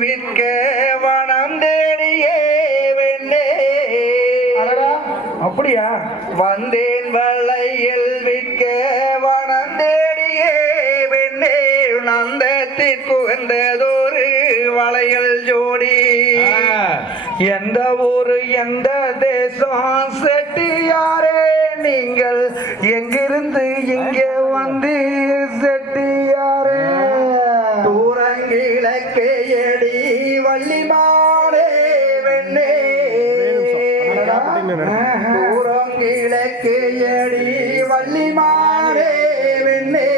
விற்க வனம் தேடியே வெண்ணே. அப்படியா? வந்தேன் வளையல் விற்க வனம் தேடியே வெண்ணே. நந்தத்திற்கு வந்ததொரு வளையல் ஜோடி. எந்த ஊரு எந்த தேசம் செட்டியாரே நீங்கள்? எங்கிருந்து இங்கே வந்து செட்டியாரே? தூரங்கிழக்கையடி வள்ளிமானே வெண்ணே தூரங்கிழக்கையடி வள்ளிமானே வெண்ணே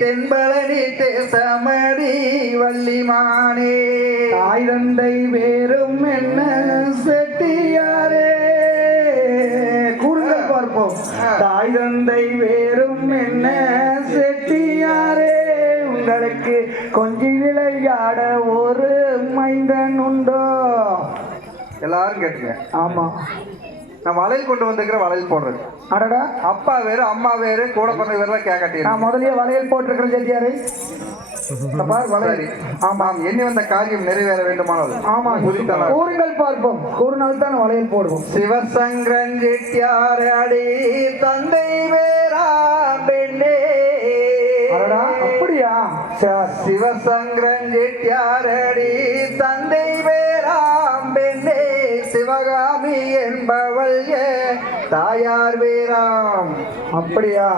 தென்பழனி தேசமடி வள்ளிமானே. தாய் தந்தை வேறும் என்ன செட்டியாரே? கூறுங்கள் பார்ப்போம். தாய் தந்தை வேறும் என்ன செட்டியாரே உங்களுக்கு கொஞ்சி விளையாட ஒரு மைந்தன் உண்டோ? எல்லாரும் கேட்டுங்க. ஆமா. நான் வளையல் கொண்டு வந்திருக்கிற வளையல் போடுறது. அடடா. அப்பா வேறு அம்மா வேறு கூட பிறந்த வேறுலாம் கேட்கட்டீங்க நான் முதல்லயே வளையல் போட்டிருக்கிறேன் செட்டியாரை. ஆமாம் எண்ணி வந்த காரியம் நிறைவேற வேண்டுமானால் ஆமா. கூறுங்கள் பார்ப்போம். கூறினால் தான் வளையல் போடுவோம். சிவசங்கரன் செட்டியார் அடி தந்தை வேறாம் அப்படியா சரி சிவசங்கரன் செட்டியார் அடி தந்தை வேறாம் பெண்ணே சிவகாமி என்பவள் ஏ தாயார் வேறாம் அப்படியா?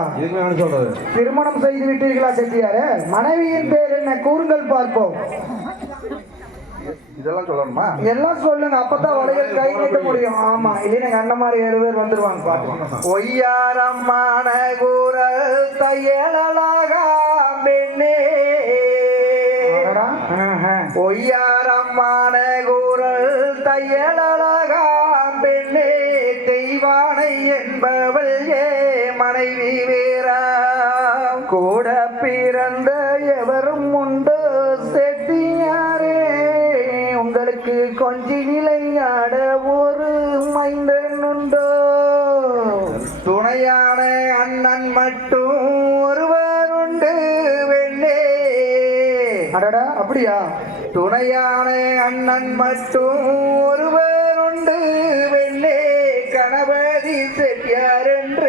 திருமணம் செய்து விட்டீர்களா செட்டியாரே? மனைவியின் பேர் என்ன? கூறுங்கள் பார்ப்போம். இதெல்லாம் சொல்லணுமா? எல்லாம் சொல்லுங்க. அப்பதான் வளையல் கை நீட்ட முடியும். ஆமா. இல்லைன்னா எங்க அண்ணன் மாதிரி ஏழு பேர் வந்துருவாங்க பாப்போம் ஒய்யாரம்மான கூறல் தையலாகாம் பெண்ணே. ஒய்யாரம்மான கூறல் தையலாகாம் பெண்ணே. தெய்வானை என்பவள் ஏ மனைவி வேறாம் கூட பிறந்த எவரும் உண்டு. உங்களுக்கு கொஞ்சி விளையாட ஒரு மைந்தன் உண்டோ? துணையான அண்ணன் மட்டும் ஒருவர் உண்டு வெண்ணே. அடடா அப்படியா? துணையான அண்ணன் மட்டும் ஒருவர் உண்டு வெண்ணே. கணபதி செட்டியார் என்று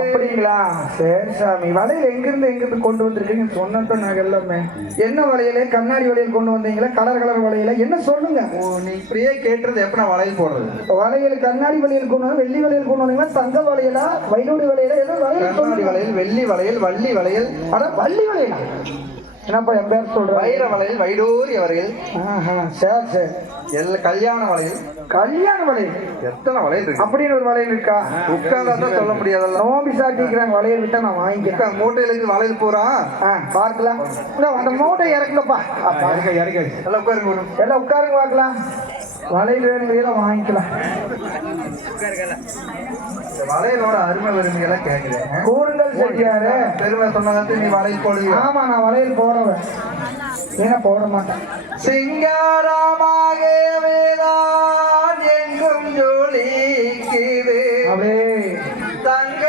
அப்படிங்களா? சரி சாமி. வளையல் எங்கிருந்து எங்கிருந்து கொண்டு வந்திருக்கீங்க? சொன்னதான் நாங்க எல்லாமே. என்ன வளையல கண்ணாடி வளையல் கொண்டு வந்தீங்களா? கலர் கலர் வளையல என்ன சொல்லுங்க? ஓ, நீ இப்படியே கேட்டுறது எப்ப நான் வளையல் போடுறது? வளையல் கண்ணாடி வளையல் கொண்டு வந்து வெள்ளி வளையல் கொண்டு வந்தீங்களா? தங்க வளையலா வைடூடி வளையலா ஏதோ வளையல் கண்ணாடி வளையல் வெள்ளி வளையல் வள்ளி வளையல் அட வள்ளி வளையலா என்னப்பா என் பேர் சொல்றேன் வைர வளையல் வைடூரிய வளையல். ஆஹா சரி சரி. எல்லா கல்யாண வளையல். கல்யாண வளையல்? எத்தனை வளையல் இருக்கு? அப்படின்னு ஒரு வளையல் இருக்கா? உட்கார்ந்தா தான் சொல்ல முடியாதல்ல. நோம்பி சாட்டிக்கிறாங்க வளையல் விட்டா நான் வாங்கிக்கிறேன். மூட்டையில இருந்து வளையல் பூரா? ஆ பார்க்கலாம். அந்த மூட்டை இறக்குங்கப்பா. அப்பா. எல்லாம் உட்காருங்க. எல்லாம் உட்காருங்க பார்க்கலாம். வளையல் வேணுங்கிறதெல்லாம் வாங்கிக்கலாம் வளையலோட அருமை பெருமைகளை கேட்குறேன் கூறுங்கள் செட்டியாரு பெருமை சொன்னதாத்து நீ வளையல் போடுவியா? ஆமா நான் வளையல் போடுவேன். ஏன்னா போட மாட்டேன். சிங்காரமாகவே தான் எங்கும் ஜொலிக்குது. அப்படியே தங்க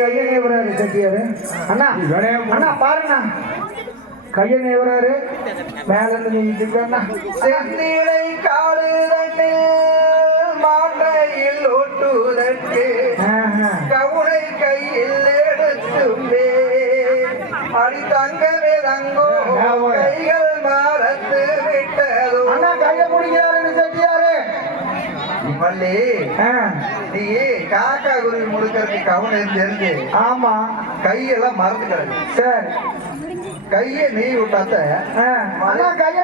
கையை நேவராரு செட்டியாரு அண்ணா அண்ணா பாருண்ணா. கையை நேவராரு மேல இருந்து நீங்க அண்ணா. செந்திலை காடுதட்டில் மாட்டையில் ஒட்டுதற்கு. கவுனை கையில் எடுத்துமே அடி தங்கமே தங்கோ ஆ, நீ காக்கா குருவி முழுக்கிறதுக்கு கவுனை தெரிஞ்சு ஆமா. கையெல்லாம் மறந்து கிடக்கு சரி. கையை நீ விட்டாத்த. கையை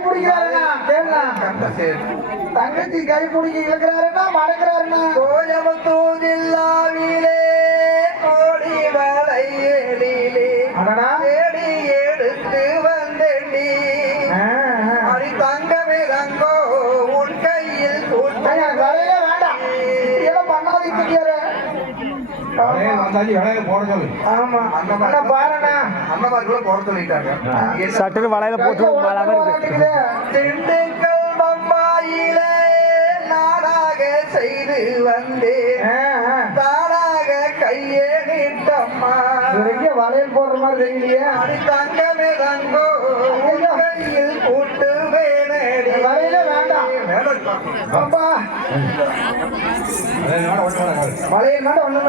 சரி. தங்கச்சி கை பிடிக்க இழுக்கிறாருண்ணா மடக்கிறாருண்ணா. கோயம்புத்தூர் ஜில்லாவிலே சட்டுன்னு வலையில போட்டு மழை வருது திண்டுக்கல் பம்பாயிலே நாடாக செய்து வந்தேன். தானாக கையே நீட்டம்மா வளையல் போடுற மாதிரி தெரியலையே. அடி தங்கமே தங்கோ கையில் கூட்டு வேணடி வளையலே வேண்டாம். வளையல் மேடம் ஒண்ணு